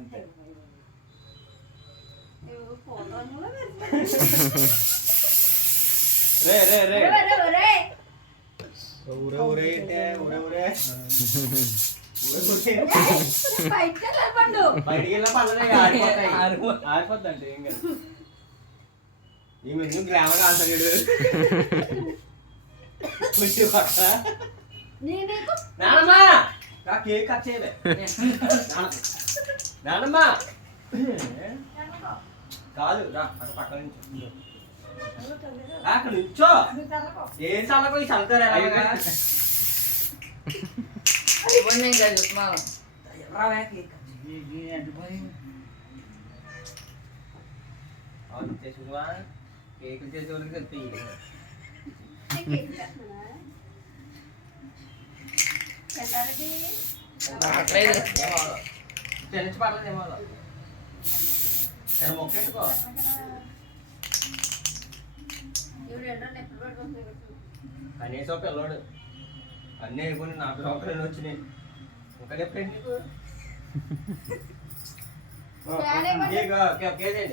అంతే. రే రే రే ఊరే ఊరే ఏంటే ఊరే ఊరే బయటికి వెళ్ళిన పనులే ఆడిపోతాయి ఆడిపోద్దంటే ఏం కాదు ఈ మెను గ్రామర్ ఆన్సర్ నానమ్మా నా కేక్ కట్ చేయలే నానమ్మా కాదు రా అక్కడ పక్కన నుంచి అక్కడ నుంచో ఏం చల్లకో ఈ చల్లుతారు ఎలాగా చేసుకున్నా కేకులు చేసే వాళ్ళకి తెలుస్తాయి తెలిసి పర్లేదేమో మొక్కెట్టుకో కనీసం పిల్లోడు అన్నీ అయిపోయి నాకు ఒకళ్ళు వచ్చినాయి ఇంకా ఎప్పుడైంది కేజీ